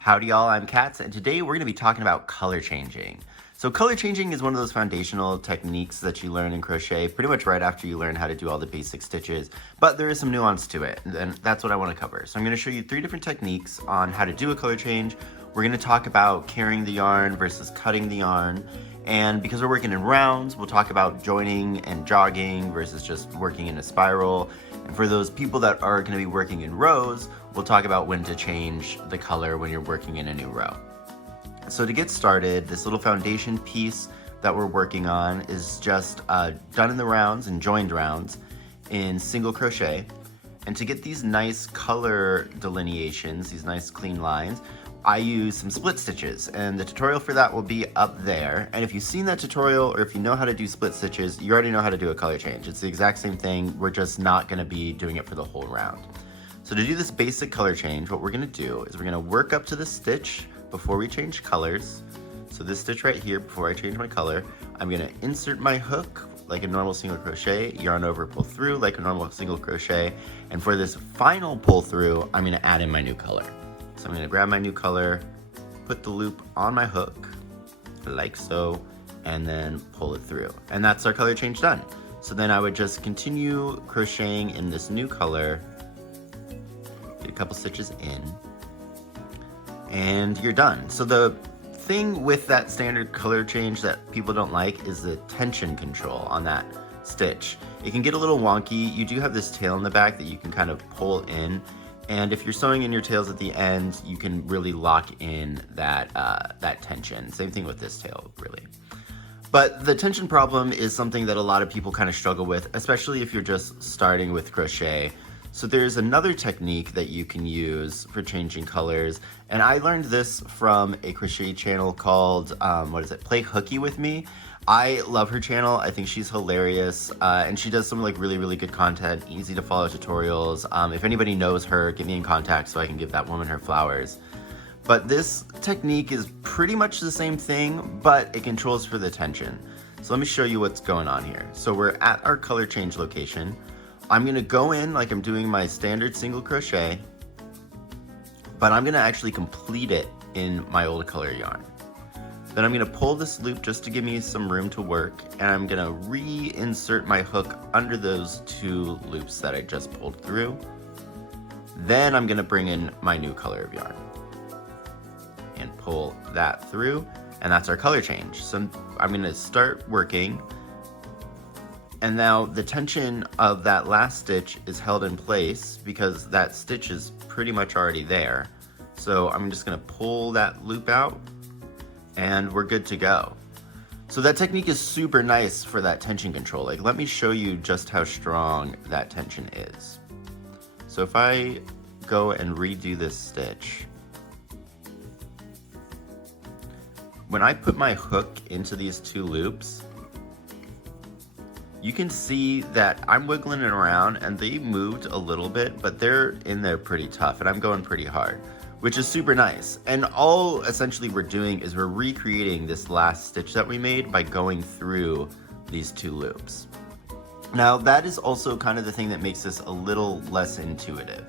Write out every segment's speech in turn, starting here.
Howdy y'all, I'm Katz, and today we're going to be talking about color changing. So color changing is one of those foundational techniques that you learn in crochet pretty much right after you learn how to do all the basic stitches, but there is some nuance to it, and that's what I want to cover. So I'm going to show you 3 different techniques on how to do a color change. We're going to talk about carrying the yarn versus cutting the yarn, and because we're working in rounds, we'll talk about joining and jogging versus just working in a spiral. And for those people that are going to be working in rows, we'll talk about when to change the color when you're working in a new row. So to get started, this little foundation piece that we're working on is just done in the rounds and joined rounds in single crochet. And to get these nice color delineations, these nice clean lines, I use some split stitches, and the tutorial for that will be up there. And if you've seen that tutorial, or if you know how to do split stitches, you already know how to do a color change. It's the exact same thing, we're just not gonna be doing it for the whole round. So to do this basic color change, what we're gonna do is we're gonna work up to the stitch before we change colors. So this stitch right here, before I change my color, I'm gonna insert my hook like a normal single crochet, yarn over, pull through like a normal single crochet, and for this final pull through, I'm gonna add in my new color. So I'm gonna grab my new color, put the loop on my hook, like so, and then pull it through. And that's our color change done. So then I would just continue crocheting in this new color, get a couple stitches in, and you're done. So the thing with that standard color change that people don't like is the tension control on that stitch. It can get a little wonky. You do have this tail in the back that you can kind of pull in, and if you're sewing in your tails at the end, you can really lock in that, that tension. Same thing with this tail, really. But the tension problem is something that a lot of people kind of struggle with, especially if you're just starting with crochet. So there's another technique that you can use for changing colors, and I learned this from a crochet channel called, Play Hooky with Me. I love her channel. I think she's hilarious, and she does some like really good content, easy to follow tutorials. If anybody knows her, get me in contact so I can give that woman her flowers. But this technique is pretty much the same thing, but it controls for the tension. So let me show you what's going on here. So we're at our color change location. I'm gonna go in like I'm doing my standard single crochet, but I'm gonna actually complete it in my old color yarn. Then I'm gonna pull this loop just to give me some room to work, and I'm gonna reinsert my hook under those 2 loops that I just pulled through. Then I'm gonna bring in my new color of yarn and pull that through, and that's our color change. So I'm gonna start working, and now the tension of that last stitch is held in place because that stitch is pretty much already there. So I'm just gonna pull that loop out, and we're good to go. So that technique is super nice for that tension control. Like, let me show you just how strong that tension is. So if I go and redo this stitch, when I put my hook into these 2 loops, you can see that I'm wiggling it around and they moved a little bit, but they're in there pretty tough and I'm going pretty hard, which is super nice. And all essentially we're doing is we're recreating this last stitch that we made by going through these 2 loops. Now that is also kind of the thing that makes this a little less intuitive.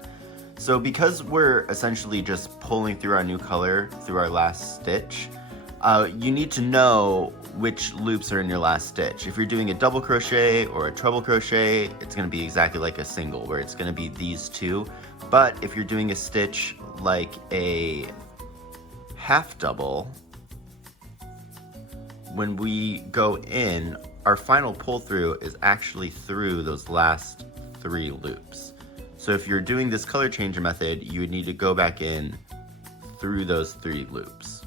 So because we're essentially just pulling through our new color through our last stitch, you need to know which loops are in your last stitch. If you're doing a double crochet or a treble crochet, it's gonna be exactly like a single, where it's gonna be these 2. But if you're doing a stitch like a half double, when we go in, our final pull through is actually through those last 3 loops. So if you're doing this color changer method, you would need to go back in through those 3 loops.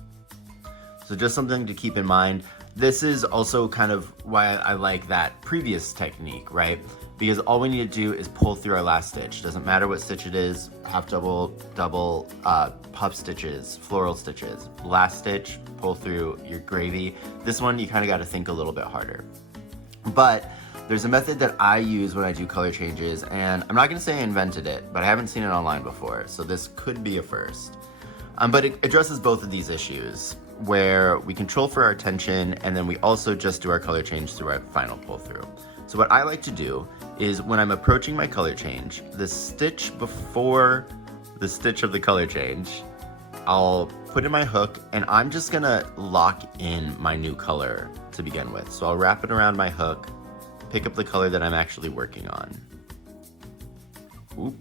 So just something to keep in mind. This is also kind of why I like that previous technique, right? Because all we need to do is pull through our last stitch. Doesn't matter what stitch it is, half double, double, puff stitches, floral stitches. Last stitch, pull through, your gravy. This one, you kind of got to think a little bit harder. But there's a method that I use when I do color changes, and I'm not gonna say I invented it, but I haven't seen it online before, so this could be a first. But it addresses both of these issues, where we control for our tension, and then we also just do our color change through our final pull through. So what I like to do is when I'm approaching my color change, the stitch before the stitch of the color change I'll put in my hook, and I'm just gonna lock in my new color to begin with. So I'll wrap it around my hook, pick up the color that I'm actually working on. Oop.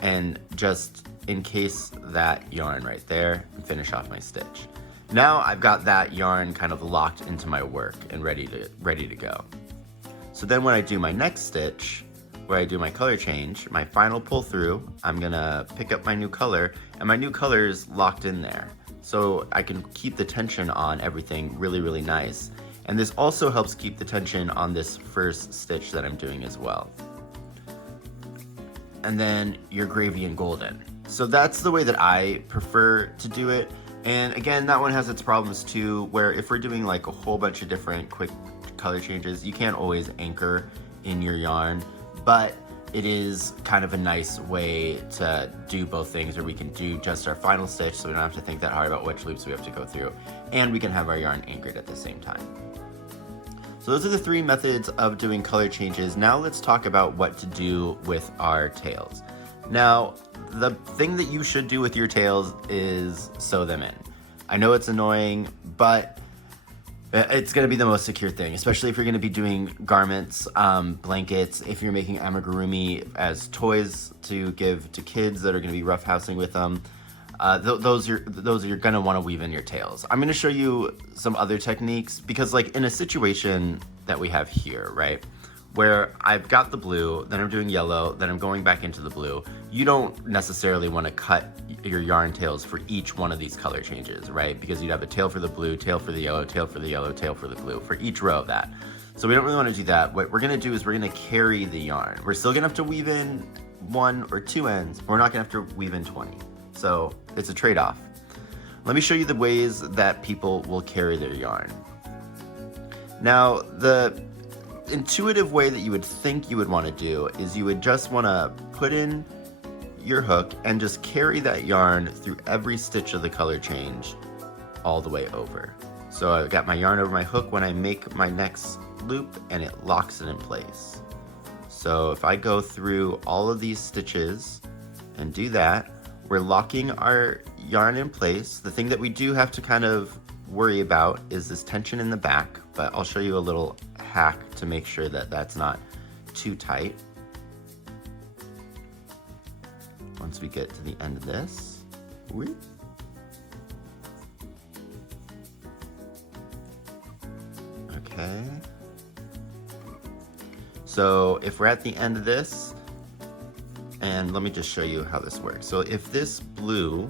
And just encase that yarn right there and finish off my stitch. Now I've got that yarn kind of locked into my work and ready to go. So then when I do my next stitch, where I do my color change, my final pull through, I'm gonna pick up my new color, and my new color is locked in there. So I can keep the tension on everything really nice. And this also helps keep the tension on this first stitch that I'm doing as well. And then your gravy and golden. So that's the way that I prefer to do it. And again, that one has its problems too, where if we're doing like a whole bunch of different quick color changes, you can't always anchor in your yarn, but it is kind of a nice way to do both things, where we can do just our final stitch so we don't have to think that hard about which loops we have to go through, and we can have our yarn anchored at the same time. So those are the 3 methods of doing color changes. Now let's talk about what to do with our tails. Now, the thing that you should do with your tails is sew them in. I know it's annoying, but it's gonna be the most secure thing, especially if you're gonna be doing garments, blankets, if you're making amigurumi as toys to give to kids that are gonna be roughhousing with them. Those you're gonna wanna weave in your tails. I'm gonna show you some other techniques, because like in a situation that we have here, right? Where I've got the blue, then I'm doing yellow, then I'm going back into the blue. You don't necessarily want to cut your yarn tails for each one of these color changes, right? Because you'd have a tail for the blue, tail for the yellow, tail for the yellow, tail for the blue for each row of that. So we don't really want to do that. What we're going to do is we're going to carry the yarn. We're still going to have to weave in 1 or 2 ends, but we're not going to have to weave in 20. So it's a trade-off. Let me show you the ways that people will carry their yarn. Now, the intuitive way that you would think you would want to do is you would just want to put in your hook and just carry that yarn through every stitch of the color change all the way over. So I've got my yarn over my hook when I make my next loop, and it locks it in place. So if I go through all of these stitches and do that, we're locking our yarn in place. The thing that we do have to kind of worry about is this tension in the back, but I'll show you a little hack to make sure that that's not too tight. Once we get to the end of this, okay. So if we're at the end of this, and let me just show you how this works. So if this blue,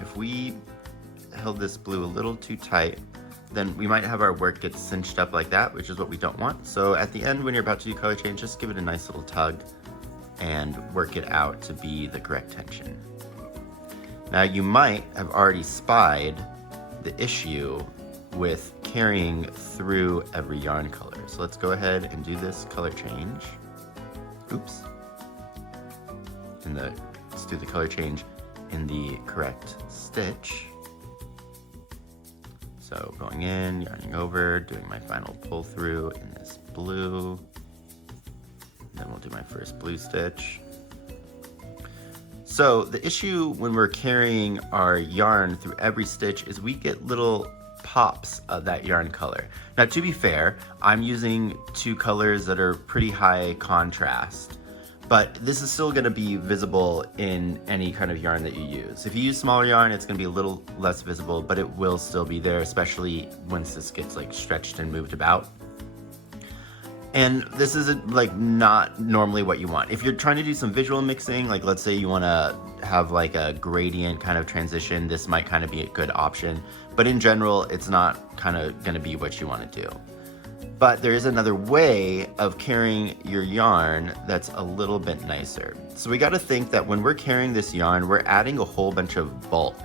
if we held this blue a little too tight, then we might have our work get cinched up like that, which is what we don't want. So at the end, when you're about to do color change, just give it a nice little tug and work it out to be the correct tension. Now you might have already spied the issue with carrying through every yarn color. So let's go ahead and do this color change. Oops. Let's do the color change in the correct stitch. So going in, yarning over, doing my final pull through in this blue. Then we'll do my first blue stitch. So the issue when we're carrying our yarn through every stitch is we get little pops of that yarn color. Now to be fair, I'm using 2 colors that are pretty high contrast, but this is still going to be visible in any kind of yarn that you use. If you use smaller yarn, it's going to be a little less visible, but it will still be there, especially once this gets like stretched and moved about. And this is like not normally what you want. If you're trying to do some visual mixing, like let's say you want to have like a gradient kind of transition, this might kind of be a good option. But in general, it's not kind of going to be what you want to do. But there is another way of carrying your yarn that's a little bit nicer. So we got to think that when we're carrying this yarn, we're adding a whole bunch of bulk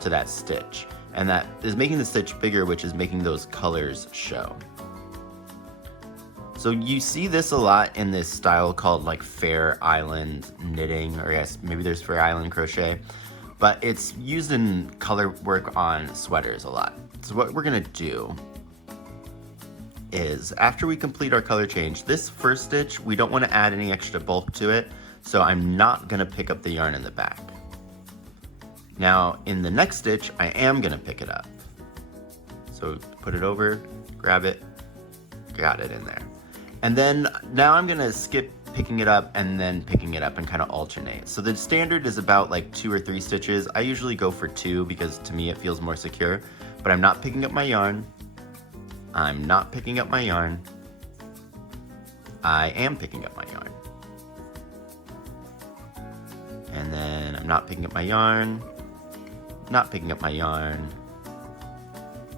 to that stitch. And that is making the stitch bigger, which is making those colors show. So you see this a lot in this style called like Fair Island knitting, or yes, maybe there's Fair Island crochet, but it's used in color work on sweaters a lot. So what we're gonna do is after we complete our color change, this first stitch, we don't want to add any extra bulk to it, so I'm not gonna pick up the yarn in the back. Now in the next stitch, I am gonna pick it up. So put it over, grab it, got it in there. And then now I'm gonna skip picking it up and then picking it up and kind of alternate. So the standard is about like 2 or 3 stitches. I usually go for 2 because to me it feels more secure, but I'm not picking up my yarn. I'm not picking up my yarn. I am picking up my yarn. And then I'm not picking up my yarn, not picking up my yarn,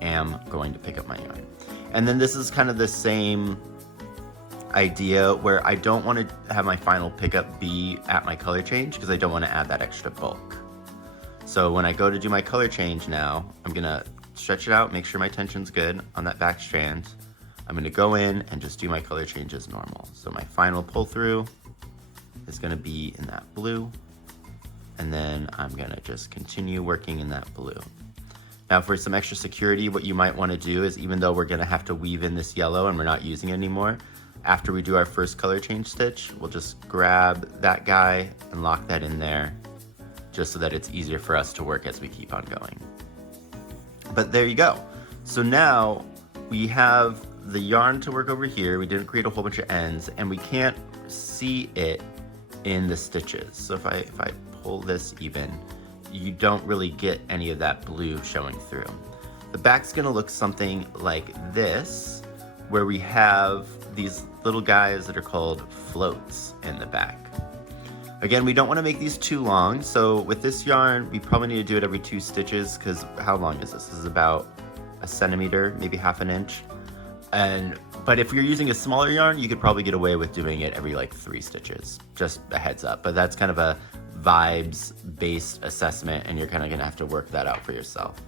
am going to pick up my yarn. And then this is kind of the same idea where I don't want to have my final pickup be at my color change because I don't want to add that extra bulk. So when I go to do my color change now, I'm gonna stretch it out, make sure my tension's good on that back strand. I'm gonna go in and just do my color change as normal. So my final pull through is gonna be in that blue, and then I'm gonna just continue working in that blue. Now for some extra security, what you might wanna do is, even though we're gonna have to weave in this yellow and we're not using it anymore, after we do our first color change stitch, we'll just grab that guy and lock that in there, just so that it's easier for us to work as we keep on going. But there you go. So now we have the yarn to work over here. We didn't create a whole bunch of ends, and we can't see it in the stitches. So if I pull this even, you don't really get any of that blue showing through. The back's gonna look something like this, where we have these little guys that are called floats in the back. Again, we don't want to make these too long, so with this yarn, we probably need to do it every 2 stitches, because how long is this? This is about 1 centimeter, maybe 1/2 inch. But if you're using a smaller yarn, you could probably get away with doing it every like 3 stitches, just a heads up. But that's kind of a vibes-based assessment, and you're kind of gonna have to work that out for yourself.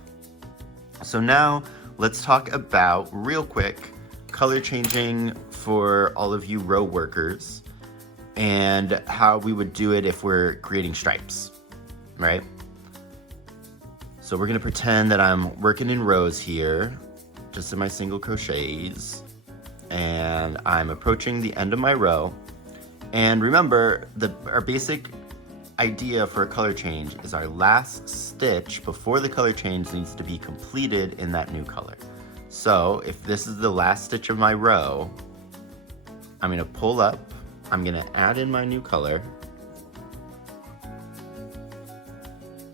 So now let's talk about, real quick, color changing for all of you row workers and how we would do it if we're creating stripes, right? So we're gonna pretend that I'm working in rows here, just in my single crochets, and I'm approaching the end of my row. And remember, our basic idea for a color change is our last stitch before the color change needs to be completed in that new color. So if this is the last stitch of my row, I'm gonna pull up, I'm gonna add in my new color,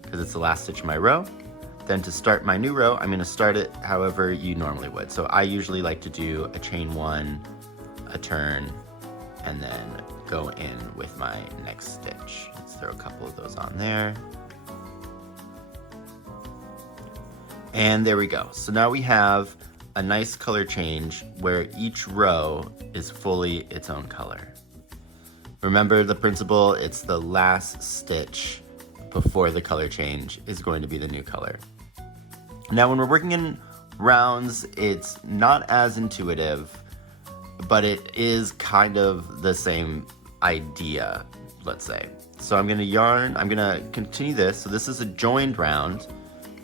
because it's the last stitch of my row. Then to start my new row, I'm gonna start it however you normally would. So I usually like to do a chain 1, a turn, and then go in with my next stitch. Let's throw a couple of those on there. And there we go. So now we have a nice color change where each row is fully its own color. Remember the principle, it's the last stitch before the color change is going to be the new color. Now when we're working in rounds, it's not as intuitive, but it is kind of the same idea, let's say. So I'm gonna continue this. So this is a joined round.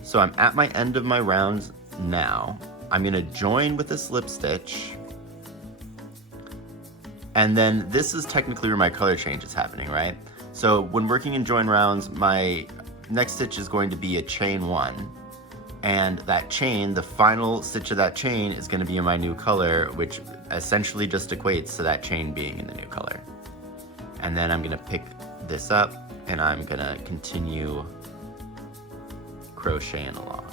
So I'm at my end of my round now. I'm gonna join with a slip stitch. And then this is technically where my color change is happening, right? So when working in join rounds, my next stitch is going to be a chain 1. And that chain, the final stitch of that chain is gonna be in my new color, which essentially just equates to that chain being in the new color. And then I'm gonna pick this up and I'm gonna continue crocheting along.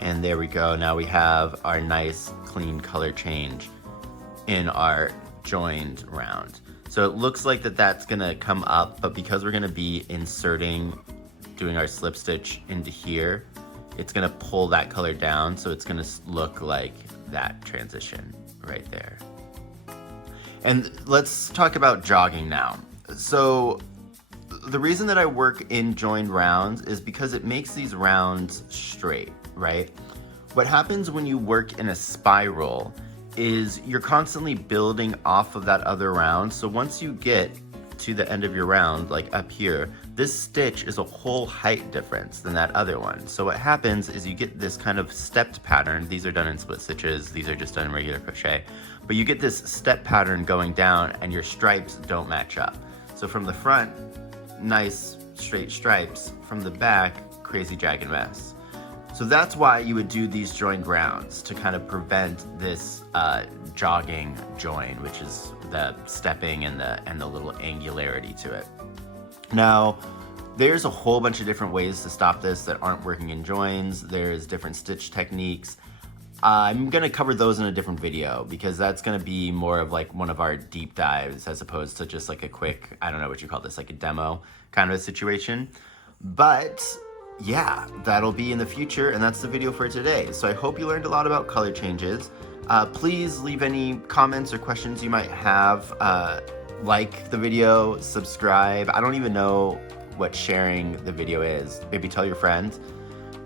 And there we go. Now we have our nice clean color change in our joined round. So it looks like that's gonna come up, but because we're gonna be doing our slip stitch into here, it's gonna pull that color down, so it's gonna look like that transition right there. And let's talk about jogging now. So the reason that I work in joined rounds is because it makes these rounds straight, right? What happens when you work in a spiral is you're constantly building off of that other round. So once you get to the end of your round, like up here, this stitch is a whole height difference than that other one. So what happens is you get this kind of stepped pattern. These are done in split stitches, these are just done in regular crochet, but you get this step pattern going down and your stripes don't match up. So from the front, nice straight stripes from the back, crazy jagged mess. So that's why you would do these joined rounds, to kind of prevent this jogging join, which is the stepping and the little angularity to it. Now, there's a whole bunch of different ways to stop this that aren't working in joins. There's different stitch techniques. I'm gonna cover those in a different video because that's gonna be more of like one of our deep dives as opposed to just like a quick, I don't know what you call this, like a demo kind of a situation. But yeah, that'll be in the future, and that's the video for today. So I hope you learned a lot about color changes. Please leave any comments or questions you might have. Like the video, subscribe. I don't even know what sharing the video is. Maybe tell your friends.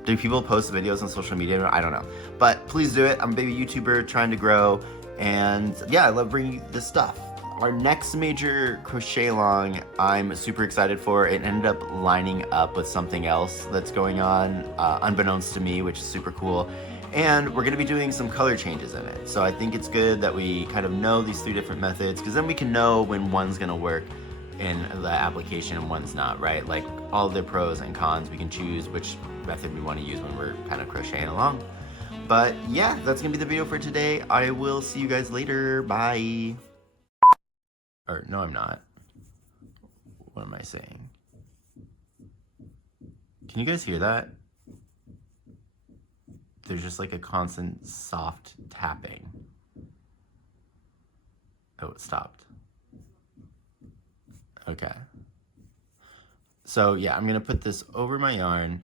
Do people post videos on social media? I don't know. But please do it. I'm a baby YouTuber trying to grow. And yeah, I love bringing this stuff. Our next major crochet along, I'm super excited for. It ended up lining up with something else that's going on, unbeknownst to me, which is super cool. And we're gonna be doing some color changes in it. So I think it's good that we kind of know these 3 different methods, because then we can know when one's gonna work in the application and one's not, right? Like all the pros and cons, we can choose which method we wanna use when we're kind of crocheting along. But yeah, that's gonna be the video for today. I will see you guys later, bye. Or no, I'm not. What am I saying? Can you guys hear that? There's just like a constant soft tapping. Oh, it stopped. Okay. So yeah, I'm gonna put this over my yarn.